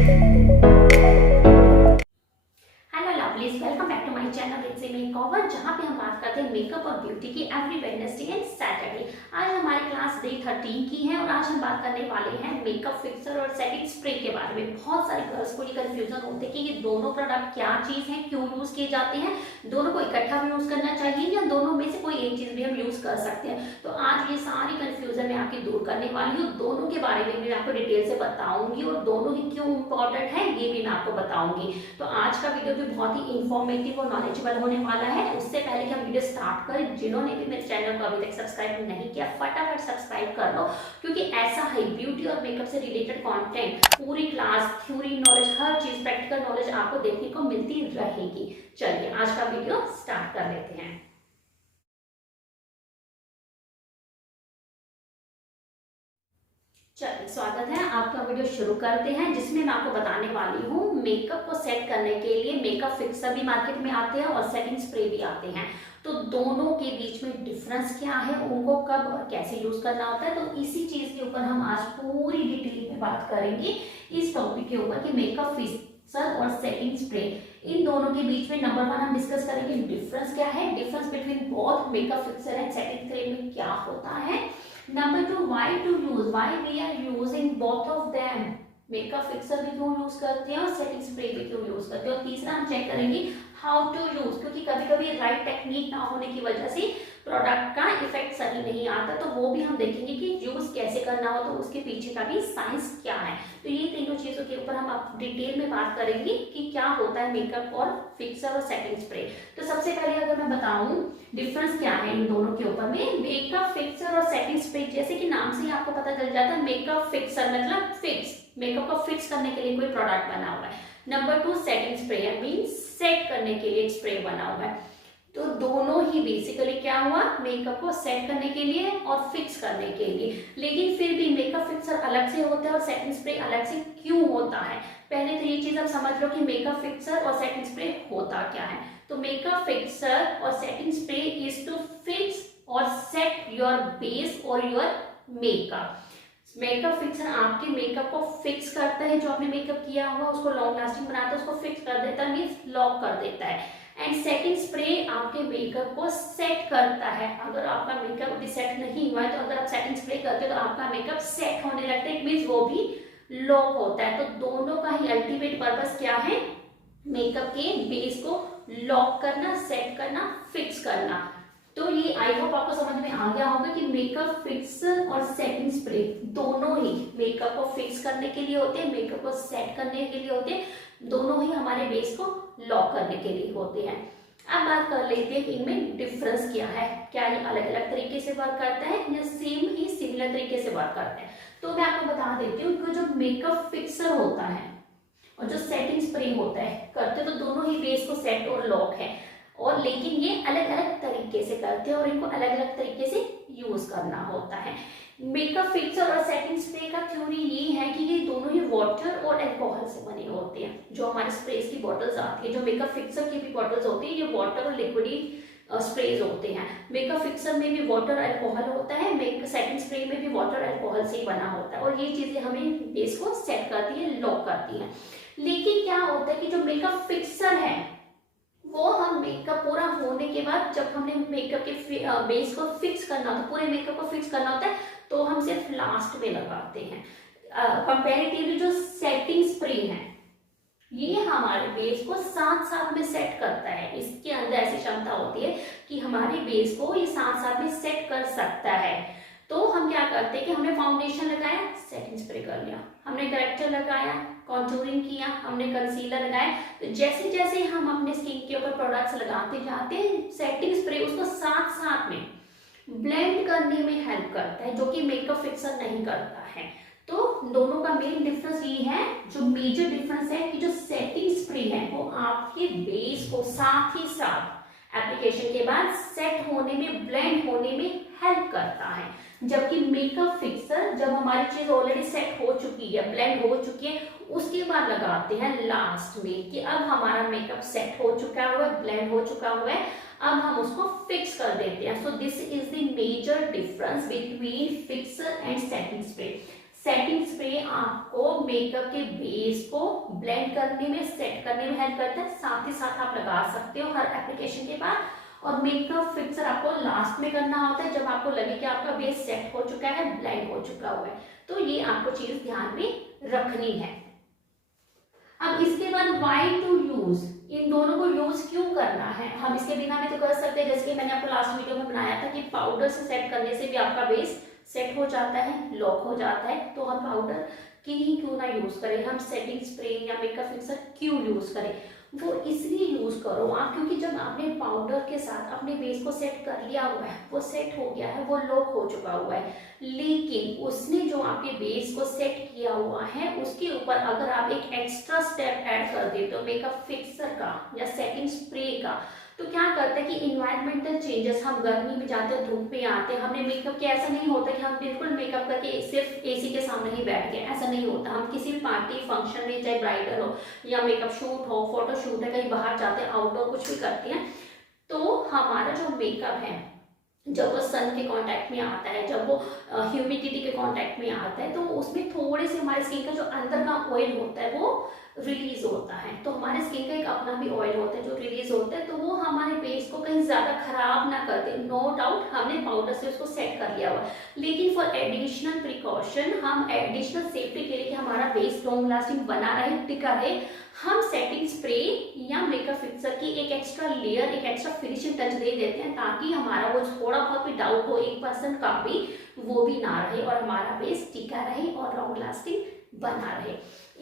Hello lovelies, welcome back to my channel it's me Kavar, जहां पे हम बात करते हैं मेकअप और ब्यूटी की एवरी वेडनेसडे एंड सैटरडे। आज हमारी क्लास डे 13 की है और आज हम बात करने वाले हैं मेकअप फिक्सर और सेटिंग स्प्रे के बारे में। बहुत सारे गर्ल्स को ये कंफ्यूजन होते हैं कि ये दोनों प्रोडक्ट क्या चीज है, क्यों यूज किए जाते हैं, दोनों को इकट्ठा भी यूज करना चाहिए या दोनों में से कोई एक चीज भी हम यूज कर सकते हैं। तो आज ये सारी कंफ्यूजन मैं आपकी दूर करने वाली हूँ। दोनों के बारे में मैं आपको डिटेल से बताऊंगी और दोनों ही क्यों इंपॉर्टेंट है ये भी मैं आपको बताऊंगी। तो आज का वीडियो भी बहुत ही इंफॉर्मेटिव और नॉलेजेबल होने वाला है। उससे पहले कि हम वीडियो स्टार्ट करें, जिन्होंने भी मेरे चैनल को अभी तक सब्सक्राइब नहीं किया फटाफट सब्सक्राइब कर लो, क्योंकि ऐसा ही ब्यूटी और मेकअप से रिलेटेड कंटेंट, पूरी क्लास, थ्योरी नॉलेज, हर चीज, प्रैक्टिकल नॉलेज आपको देखने को मिलती रहेगी। चलिए आज का वीडियो स्टार्ट कर लेते हैं। चलिए स्वागत है, आपका वीडियो शुरू करते हैं, जिसमें मैं आपको बताने वाली हूँ मेकअप को सेट करने के लिए मेकअप फिक्सर भी मार्केट में आते हैं और सेटिंग स्प्रे भी आते हैं। तो दोनों के बीच में डिफरेंस क्या है, उनको कब और कैसे यूज करना होता है, तो इसी चीज के ऊपर हम आज पूरी डिटेल में बात करेंगे इस टॉपिक के ऊपर कि मेकअप फिक्सर और सेटिंग स्प्रे, इन दोनों के बीच में नंबर 1 हम डिस्कस करेंगे डिफरेंस क्या है, difference between both makeup fixer and setting spray में क्या होता है। Number 2, why to use, why we are using both of them, makeup fixer भी क्यों यूज करते हैं और सेटिंग स्प्रे भी क्यों यूज करते हैं। और तीसरा हम चेक करेंगे हाउ टू यूज, क्योंकि कभी कभी राइट टेक्निक ना होने की वजह से प्रोडक्ट का इफेक्ट सही नहीं आता, तो वो भी हम देखेंगे कि यूज कैसे करना हो, तो उसके पीछे का भी साइंस क्या है। तो ये तीनों चीजों के ऊपर हम डिटेल में बात करेंगे कि क्या होता है मेकअप और फिक्सर और सेटिंग स्प्रे। तो सबसे पहले अगर मैं बताऊं डिफरेंस क्या है इन दोनों के ऊपर में, मेकअप फिक्सर और सेटिंग स्प्रे, जैसे कि नाम से ही आपको पता चल जाता है मेकअप फिक्सर मतलब फिक्स, मेकअप को फिक्स करने के लिए कोई प्रोडक्ट बना हुआ है। Number 2 setting spray means set करने के लिए स्प्रे बना हुआ है। तो दोनों ही बेसिकली क्या हुआ, मेकअप को सेट करने के लिए और फिक्स करने के लिए। लेकिन फिर भी मेकअप फिक्सर अलग से होता है और सेटिंग स्प्रे अलग से क्यों होता है। पहले तो ये चीज आप समझ लो कि मेकअप फिक्सर और सेटिंग स्प्रे होता क्या है। तो मेकअप फिक्सर और setting spray is to fix और सेट योर बेस और योर मेकअप। मेकअप फिक्सर आपके मेकअप को फिक्स करता है, जो आपने मेकअप किया हुआ उसको लॉन्ग लास्टिंग बनाता है, उसको फिक्स कर देता है, मींस लॉक कर देता है। एंड सेटिंग स्प्रे आपके मेकअप को सेट करता है। अगर आपका मेकअप अभी सेट नहीं हुआ है तो अगर आप सेटिंग स्प्रे करते हो तो आपका मेकअप सेट होने लगता है, मींस वो भी लॉक होता है। तो दोनों का ही अल्टीमेट पर्पस क्या है, मेकअप के बेस को लॉक करना, सेट करना, फिक्स करना। तो ये आई होप आपको समझ में आ गया होगा कि मेकअप फिक्सर और सेटिंग स्प्रे दोनों ही मेकअप को फिक्स करने के लिए होते हैं, मेकअप को सेट करने के लिए होते हैं, दोनों ही हमारे बेस को लॉक करने के लिए होते हैं। अब बात कर लेते हैं कि इनमें डिफरेंस क्या है, क्या ये अलग अलग तरीके से वर्क करता है या सेम ही सिमिलर तरीके से वर्क करता है। तो मैं आपको बता देती हूँ कि जो मेकअप फिक्सर होता है और जो सेटिंग स्प्रे होता है, करते तो दोनों ही बेस को सेट और लॉक है, और लेकिन ये अलग अलग तरीके से करते हैं और इनको अलग अलग तरीके से यूज करना होता है। मेकअप फिक्सर और सेटिंग स्प्रे का थ्योरी ये है कि ये दोनों ही वाटर और अल्कोहल से बने होते हैं। जो हमारे स्प्रेज की बॉटल्स आती है, जो मेकअप फिक्सर की भी बॉटल्स होती है, ये वाटर और लिक्विड स्प्रेज होते हैं। मेकअप फिक्सर में भी वाटर अल्कोहल होता है, सेटिंग स्प्रे में भी वाटर अल्कोहल से ही बना होता है, और ये चीजें हमें बेस को सेट करती है, लॉक करती है। लेकिन क्या होता है कि जो मेकअप फिक्सर है वो हम मेकअप पूरा होने के बाद, जब हमने मेकअप के बेस को फिक्स करना होता है, पूरे मेकअप को फिक्स करना होता है, तो हम सिर्फ लास्ट में लगाते हैं। कंपैरेटिवली जो सेटिंग स्प्रे है ये हमारे बेस को साथ साथ में सेट करता है। इसके अंदर ऐसी क्षमता होती है कि हमारे बेस को ये साथ साथ में सेट कर सकता है। तो हम क्या करते हैं कि हमने फाउंडेशन लगाया, सेटिंग स्प्रे कर लिया, हमने करेक्टर लगाया, कॉन्टूरिंग किया, हमने कंसीलर लगाया, तो जैसे जैसे हम अपने स्किन के ऊपर प्रोडक्ट्स लगाते जाते हैं, सेटिंग स्प्रे उसको साथ साथ में ब्लेंड करने में हेल्प करता है, जो कि मेकअप फिक्सर नहीं करता है। तो दोनों का मेन डिफरेंस ये है, जो मेजर डिफरेंस है कि जो सेटिंग स्प्रे है वो आपके बेस को साथ ही साथ एप्लीकेशन के बाद सेट होने में, ब्लेंड होने में हेल्प करता है, जबकि मेकअप फिक्सर जब हमारी चीज ऑलरेडी सेट हो चुकी है, ब्लेंड हो चुकी है, उसके बाद लगाते हैं लास्ट में कि अब हमारा मेकअप सेट हो चुका हुआ है, ब्लेंड हो चुका हुआ है, अब हम उसको फिक्स कर देते हैं। So this is the major difference between fixer and setting spray. Setting spray spray आपको मेकअप के बेस को ब्लेंड करने में, सेट करने में हेल्प करता है, साथ ही साथ आप लगा सकते हो हर एप्लीकेशन के बाद। और मेकअप फिक्सर आपको लास्ट में करना होता है जब आपको लगे कि आपका बेस सेट हो चुका है, ब्लेंड हो चुका हुआ है। तो ये आपको चीज ध्यान में रखनी है। अब इसके बाद व्हाई टू यूज, इन दोनों को यूज क्यों करना है। हम इसके बिना भी तो कर सकते हैं, जैसे कि मैंने आपको लास्ट वीडियो में बनाया था कि पाउडर से सेट करने से भी आपका बेस सेट हो जाता है, लॉक हो जाता है। तो हम पाउडर की ही क्यों ना यूज करें, हम सेटिंग स्प्रे या मेकअप फिक्सर क्यों यूज करें। वो इसलिए यूज करो आप, क्योंकि जब आपने पाउडर के साथ अपने बेस को सेट कर लिया हुआ है, वो सेट हो गया है, वो लॉक हो चुका हुआ है, लेकिन उसने जो आपके बेस को सेट किया हुआ है उसके ऊपर अगर आप एक एक्स्ट्रा स्टेप ऐड कर देते हो मेकअप फिक्सर का या सेटिंग स्प्रे का, तो क्या करता है कि इन्वायरमेंटल चेंजेस, हम गर्मी में जाते हैं, धूप में आते हैं, हमने मेकअप किया, ऐसा नहीं होता कि हम बिल्कुल मेकअप करके सिर्फ एसी के सामने ही बैठ गए, ऐसा नहीं होता। हम किसी भी पार्टी फंक्शन में, चाहे ब्राइडल हो या मेकअप शूट हो, फोटो शूट है, कहीं बाहर जाते हैं, आउटडोर कुछ भी करते हैं, तो हमारा जो मेकअप है जब वो सन के कांटेक्ट में आता है, जब वो ह्यूमिडिटी के कांटेक्ट में आता है, तो उसमें थोड़े से हमारे स्किन का जो अंदर का ऑयल होता है वो रिलीज होता है। तो हमारे स्किन का एक अपना भी ऑयल होता है जो रिलीज होता है, तो वो हमारे बेस को कहीं ज्यादा खराब ना कर दे। नो डाउट हमने पाउडर से उसको सेट कर लिया हुआ, लेकिन फॉर एडिशनल प्रिकॉशन, हम एडिशनल सेफ्टी के लिए कि हमारा बेस लॉन्ग लास्टिंग बना रहे, टिका रहे, हम सेटिंग स्प्रे या मेकअप फिक्सर की एक एक्स्ट्रा लेयर, एक एक्स्ट्रा फिनिशिंग टच दे देते हैं, ताकि हमारा वो थोड़ा बहुत भी डाउट हो 1% का भी, वो भी ना रहे और हमारा बेस टिका रहे और लॉन्ग लास्टिंग बना रहे।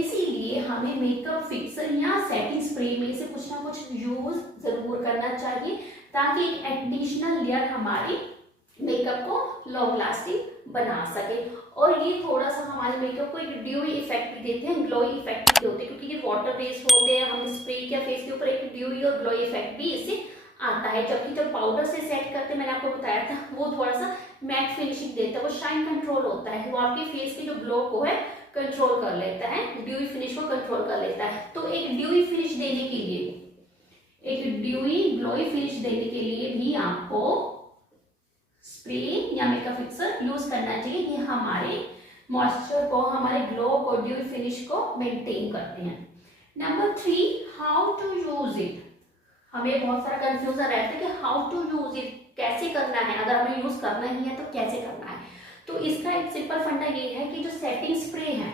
इसीलिए हमें मेकअप फिक्सर या सेटिंग स्प्रे में से कुछ ना कुछ यूज जरूर करना चाहिए, ताकि एक एडिशनल लेयर हमारी मेकअप को लॉन्ग लास्टिंग बना सके। और ये थोड़ा सा हमारे मेकअप को एक ड्यूई इफेक्ट भी देते हैं, ग्लोई इफेक्ट भी होते हैं, क्योंकि ये वाटर बेस्ड होते हैं। हम स्प्रे किया फेस के ऊपर, एक ड्यूई और ग्लोई इफेक्ट भी इससे आता है। जबकि जब पाउडर से सेट करते हैं, मैंने आपको बताया था, वो थोड़ा सा मैट फिनिशिंग देता है, वो शाइन कंट्रोल होता है, वो आपके फेस की जो ग्लो को है कंट्रोल कर लेता है, ड्यूई फिनिश को कंट्रोल कर लेता है। तो एक ड्यूई फिनिश देने के लिए, एक ड्यूई ग्लोई फिनिश देने के लिए भी आपको स्प्रे या मेकअप फिक्सर यूज करना चाहिए। ये हमारे मॉइस्चर को, हमारे ग्लो को, ड्यूई फिनिश को मेंटेन करते हैं। Number 3, how to use it. हमें बहुत सारा कंफ्यूजन रहता है कि हाउ टू यूज इट, कैसे करना है, अगर हमें यूज करना ही है तो कैसे करना है। तो इसका एक सिंपल फंडा ये है कि जो सेटिंग स्प्रे है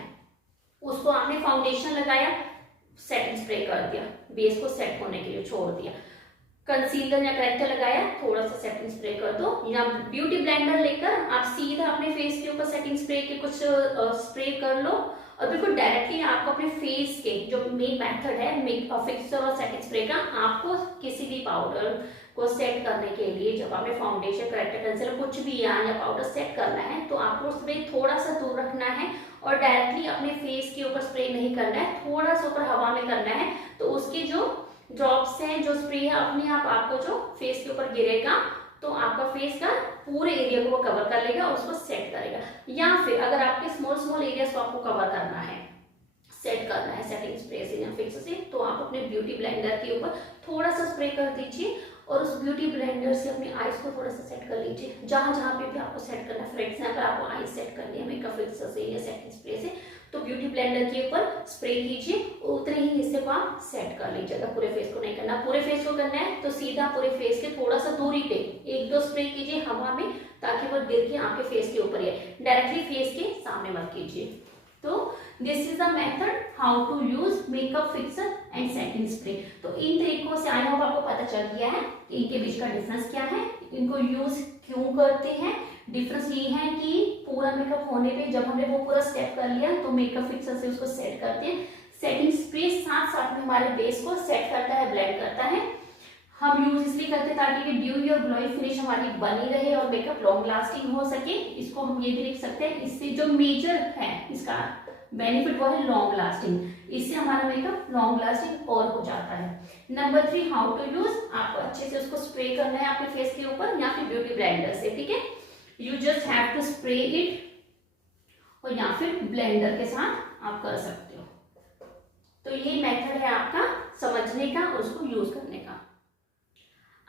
उसको आपने फाउंडेशन लगाया, सेटिंग स्प्रे कर दिया, बेस को सेट होने के लिए छोड़ दिया, कंसीलर या करेक्टर लगाया, थोड़ा सा सेटिंग स्प्रे कर दो, या ब्यूटी ब्लेंडर लेकर आप सीधा अपने फेस के ऊपर सेटिंग स्प्रे के कुछ स्प्रे कर लो, और बिल्कुल डायरेक्टली आपको अपने फेस के, जो मेन मेथड है मेकअप फिक्सर और सेटिंग स्प्रे का, आपको किसी भी पाउडर को सेट करने के लिए, जब आपने फाउंडेशन, करेक्टर, कंसीलर कुछ भी या पाउडर सेट करना है, तो आपको स्प्रे थोड़ा सा दूर रखना है और डायरेक्टली अपने फेस के ऊपर स्प्रे नहीं करना है, थोड़ा सा ऊपर हवा में करना है। तो उसके जो ड्रॉप्स हैं, जो स्प्रे है, अपने आप आपको जो फेस के ऊपर गिरेगा, तो आपका फेस का पूरे एरिया को वो कवर कर लेगा, उसको सेट करेगा। या फिर अगर आपके स्मॉल एरियाज को आपको कवर करना है, सेट करना है सेटिंग स्प्रे से या फिक्सर से, तो आप अपने ब्यूटी ब्लेंडर के ऊपर थोड़ा सा स्प्रे कर दीजिए और उस ब्यूटी ब्लेंडर से अपनी आईज को थोड़ा सा सेट कर लीजिए, जहां जहां पे भी आपको सेट करना है। फॉर एग्जाम्पल आपको आईज सेट करनी है मेकअप फिक्सर से या सेटिंग स्प्रे से, तो ब्यूटी ब्लेंडर के ऊपर स्प्रे कीजिए, उतने ही हिस्से को आप सेट कर लीजिएगा। पूरे फेस को नहीं करना, पूरे फेस को करना है तो सीधा पूरे फेस के थोड़ा सा दूरी पे 1-2 स्प्रे कीजिए हवा में, ताकि वो गिर के आपके फेस के ऊपर है, डायरेक्टली फेस के सामने मत कीजिए। तो this is the method how to use makeup fixer and setting spray. तो इन तरीकों से आई होप आपको पता चल गया है इनके बीच का डिफरेंस क्या है, इनको यूज क्यों करते हैं। डिफरेंस ये है कि पूरा मेकअप होने पे जब हमने वो पूरा स्टेप कर लिया तो मेकअप फिक्सर से उसको सेट करते हैं, सेटिंग स्प्रे साथ साथ में हमारे बेस को सेट करता है, ब्लेंड करता है। हम यूज इसलिए करते हैं ताकि ड्यूई और ग्लोई फिनिश हमारी बनी रहे और मेकअप लॉन्ग लास्टिंग हो सके। इसको हम ये भी लिख सकते हैं, इससे जो मेजर है इसका बेनिफिट वो है लॉन्ग लास्टिंग, इससे हमारा मेकअप लॉन्ग लास्टिंग और हो जाता है। नंबर 3, हाउ टू यूज, आपको अच्छे से उसको स्प्रे करना है आपके फेस के ऊपर या फिर ब्यूटी ब्लेंडर से, ठीक है। You just have to spray it, और या फिर ब्लेंडर के साथ आप कर सकते हो। तो ये मेथड है आपका समझने का और उसको यूज करने का।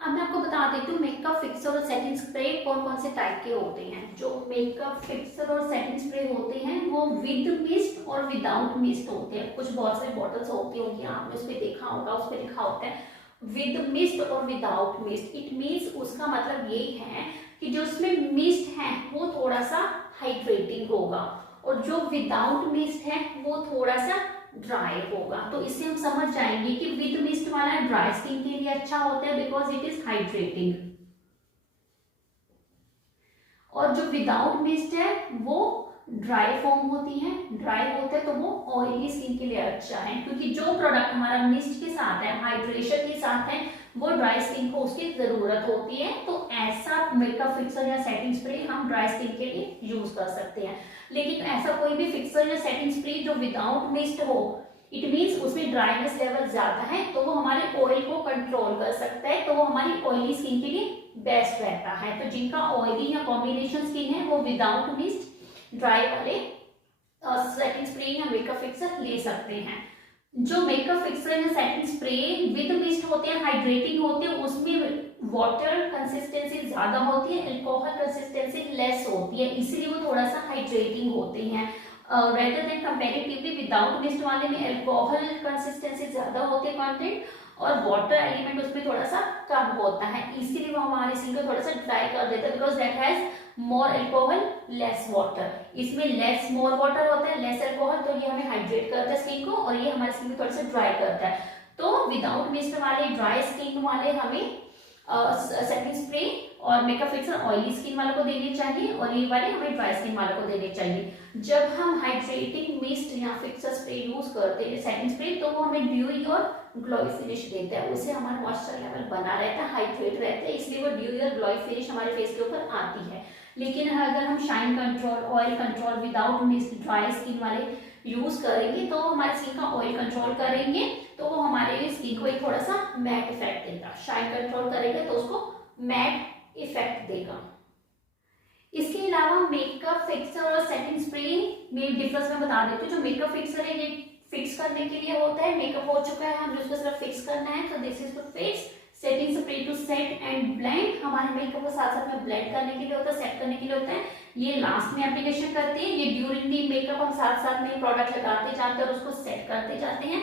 अब मैं आपको बता देती हूँ मेकअप फिक्सर और सेटिंग स्प्रे कौन कौन से टाइप के होते हैं। जो मेकअप फिक्सर और सेटिंग स्प्रे होते हैं वो विद मिस्ट और विदाउट मिस्ट होते हैं। कुछ बहुत सारी बॉटल्स होती होंगी, आपने उस पर देखा होगा, उस पर लिखा होता है विद मिस्ट और विदाउट मिस्ट। इट मीन्स उसका मतलब ये है कि जो उसमें मिस्ट है वो थोड़ा सा हाइड्रेटिंग होगा और जो विदाउट मिस्ट है वो थोड़ा सा ड्राई होगा। तो इससे हम समझ जाएंगे कि विद मिस्ट वाला ड्राई स्किन के लिए अच्छा होता है बिकॉज इट इज हाइड्रेटिंग, और जो विदाउट मिस्ट है वो ड्राई फॉर्म होती है, ड्राई होते हैं तो वो ऑयली स्किन के लिए अच्छा है, क्योंकि जो प्रोडक्ट हमारा मिस्ट के साथ है, हाइड्रेशन के साथ है, वो ड्राई स्किन को उसकी जरूरत होती है। तो ऐसा मेकअप फिक्सर या सेटिंग स्प्रे हम ड्राई स्किन के लिए यूज कर सकते हैं। लेकिन ऐसा कोई भी फिक्सर या सेटिंग स्प्रे जो विदाउट मिस्ट हो, इट मीन्स उसमें ड्राइनेस लेवल ज्यादा है, तो वो हमारे ऑयल को कंट्रोल कर सकता है, तो वो हमारी ऑयली स्किन के लिए बेस्ट रहता है। तो जिनका ऑयली या कॉम्बिनेशन स्किन है वो विदाउट मिस्ट ड्राई वाले सेटिंग स्प्रे या मेकअप फिक्सर ले सकते हैं। जो मेकअप फिक्सर या सेटिंग स्प्रे विद मिस्ट होते हैं, हाइड्रेटिंग होते हैं, उसमें वाटर कंसिस्टेंसी ज्यादा होती है, अल्कोहल कंसिस्टेंसी लेस होती है, इसीलिए वो थोड़ा सा हाइड्रेटिंग होते हैं। Rather than comparatively without mist वाले में अल्कोहल कंसिस्टेंसी ज्यादा होती है कंटेंट, और वाटर एलिमेंट उसमें थोड़ा सा कम होता है, इसीलिए वो हमारे स्किन को थोड़ा सा ड्राई कर देता है because that has more alcohol less water. इसमें लेस मोर वाटर होता है, लेस अल्कोहल, तो ये हमें हाइड्रेट करता है स्किन को और ये हमारे स्किन को थोड़ा सा ड्राई करता है। तो विदाउट मिस्ट वाले ड्राई स्किन वाले हमें सेटिंग स्प्रे और मेकअप फिक्सर ऑयली स्किन वालों को देने चाहिए और ये वाले हमें ड्राई स्किन वालों को देने चाहिए। जब हम हाइड्रेटिंग मिस्ट या फिक्सर स्प्रे यूज करते हैं सेटिंग स्प्रे, तो वो हमें ड्यूई और ग्लोई फिनिश देता है, उससे हमारा मॉइस्चर लेवल बना रहता है, हाइड्रेट रहता है, इसलिए वो ड्यूई और ग्लोई फिनिश हमारे फेस के ऊपर आती है। लेकिन अगर हम shine control, oil control without mist dry skin वाले यूज करेंगे तो हमारे स्किन का ऑयल कंट्रोल करेंगे, तो वो हमारे स्किन को एक थोड़ा सा मैट इफेक्ट देगा। शाइन कंट्रोल करेंगे तो उसको मैट इफेक्ट देगा। इसके अलावा मेकअप फिक्सर और सेटिंग स्प्रे में डिफरेंस मैं बता देती हूँ। जो मेकअप फिक्सर है ये फिक्स करने के लिए होता है, मेकअप हो चुका है, हम उसको सिर्फ फिक्स करना है, तो this is to fix. Setting spray to set and blend, हमारे मेकअप को साथ साथ में ब्लेंड करने के लिए होता है, सेट करने के लिए होता है, ये लास्ट में एप्लीकेशन करते हैं। ये ड्यूरिंग दी मेकअप हम साथ साथ में प्रोडक्ट लगाते जाते हैं और उसको सेट करते जाते हैं।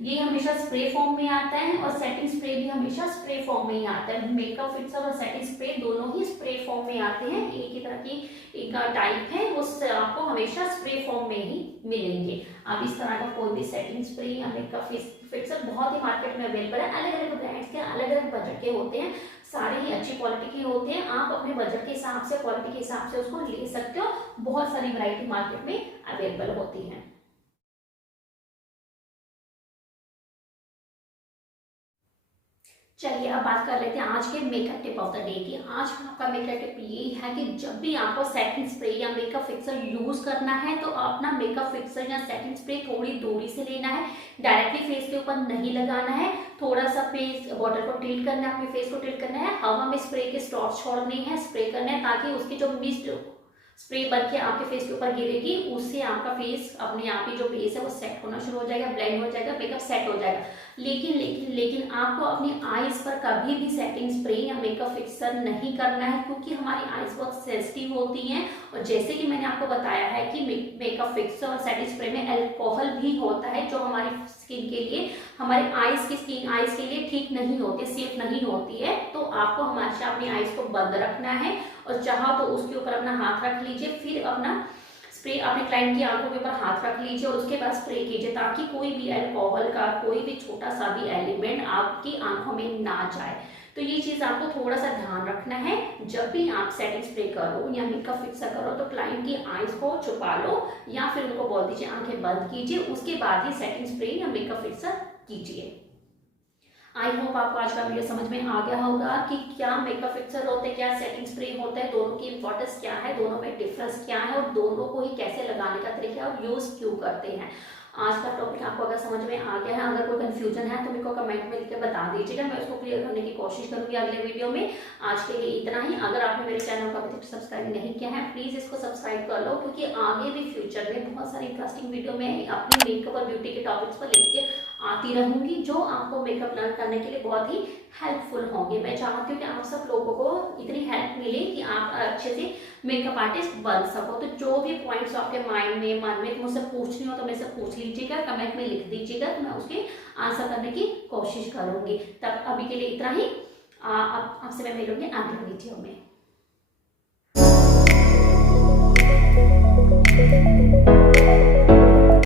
ये हमेशा स्प्रे फॉर्म में आता है और सेटिंग स्प्रे भी हमेशा स्प्रे फॉर्म में ही आता है। मेकअप फिक्सर और सेटिंग स्प्रे दोनों ही स्प्रे फॉर्म में आते हैं, एक ही तरह की एक टाइप है, वो आपको हमेशा स्प्रे फॉर्म में ही मिलेंगे। अब इस तरह का कोई भी सेटिंग स्प्रे या मेकअप फिक्सर बहुत ही मार्केट में अवेलेबल है, अलग अलग ब्रांड्स के, अलग अलग बजट के होते हैं, सारे ही अच्छी क्वालिटी के होते हैं। आप अपने बजट के हिसाब से, क्वालिटी के हिसाब से उसको ले सकते हो, बहुत सारी वैरायटी मार्केट में अवेलेबल होती है। चलिए अब बात कर लेते हैं आज के makeup tip of the day की। आज का मेकअप टिप ये है कि जब भी आपको सेटिंग स्प्रे या मेकअप फिक्सर यूज करना है तो अपना मेकअप फिक्सर या सेटिंग स्प्रे थोड़ी दूरी से लेना है, डायरेक्टली फेस के ऊपर नहीं लगाना है, थोड़ा सा फेस बॉटल को टिल्ट करना है, अपने फेस को टिल्ट करना है, हवा में स्प्रे के स्टॉट्स छोड़ने हैं, स्प्रे करना है, ताकि उसकी जो मिस्ट स्प्रे बन के आपके फेस के ऊपर गिरेगी, उससे आपका फेस अपने आप ही जो फेस है वो सेट होना शुरू हो जाएगा, ब्लेंड हो जाएगा, मेकअप सेट हो जाएगा। लेकिन लेकिन लेकिन आपको अपनी आईज पर कभी भी सेटिंग स्प्रे या मेकअप फिक्सर नहीं करना है, क्योंकि हमारी आईज बहुत सेंसिटिव होती हैं और जैसे कि मैंने आपको बताया है कि मेकअप फिक्सर और सेटिंग स्प्रे में अल्कोहल भी होता है, जो हमारी स्किन के लिए, हमारे आईज के लिए ठीक नहीं होती, सेफ नहीं होती है। तो आपको हमेशा अपनी आईज को बंद रखना है और चाहो तो उसके ऊपर अपना हाथ रख लीजिए, फिर अपना स्प्रे अपने क्लाइंट की आंखों के ऊपर हाथ रख लीजिए और उसके बाद स्प्रे कीजिए, ताकि कोई भी अल्कोहल का कोई भी छोटा सा भी एलिमेंट आपकी आंखों में ना जाए। तो ये चीज आपको थोड़ा सा ध्यान रखना है। जब भी आप सेटिंग स्प्रे करो या मेकअप फिक्सर करो तो क्लाइंट की आईज को छुपा लो या फिर उनको बोल दीजिए आंखें बंद कीजिए, उसके बाद ही सेटिंग स्प्रे या मेकअप फिक्सर कीजिए। आई होप आपको आज का वीडियो समझ में आ गया होगा कि क्या मेकअप फिक्सर होते हैं, क्या सेटिंग स्प्रे होता है, दोनों की इंपॉर्टेंस क्या है, दोनों में डिफरेंस क्या है और दोनों को ही कैसे लगाने का तरीका और यूज क्यों करते हैं। आज का टॉपिक आपको अगर समझ में आ गया है, अगर कोई कंफ्यूजन है तो मेरे को कमेंट में लिख के बता दीजिएगा, मैं उसको क्लियर करने की कोशिश करूंगी अगले वीडियो में। आज के लिए इतना ही। अगर आपने मेरे चैनल को अभी तक सब्सक्राइब नहीं किया है प्लीज इसको सब्सक्राइब कर लो, क्योंकि आगे भी फ्यूचर में बहुत सारी इंटरेस्टिंग वीडियो में अपनी मेकअप और ब्यूटी के टॉपिक्स पर लेके आती रहूंगी, जो आपको मेकअप लर्न करने के लिए बहुत ही हेल्पफुल होंगे। मैं चाहती हूँ कि आप सब लोगों को इतनी हेल्प मिले कि आप अच्छे से मेकअप आर्टिस्ट बन सको। तो जो भी पॉइंट्स आपके माइंड में, मन में मुझसे पूछनी हो तो मेरे से पूछ लीजिएगा, कमेंट में लिख दीजिएगा, तो मैं उसके आंसर करने की कोशिश करूंगी। तब अभी के लिए इतना ही। अब आपसे मैं मिलूंगी अगले वीडियो में।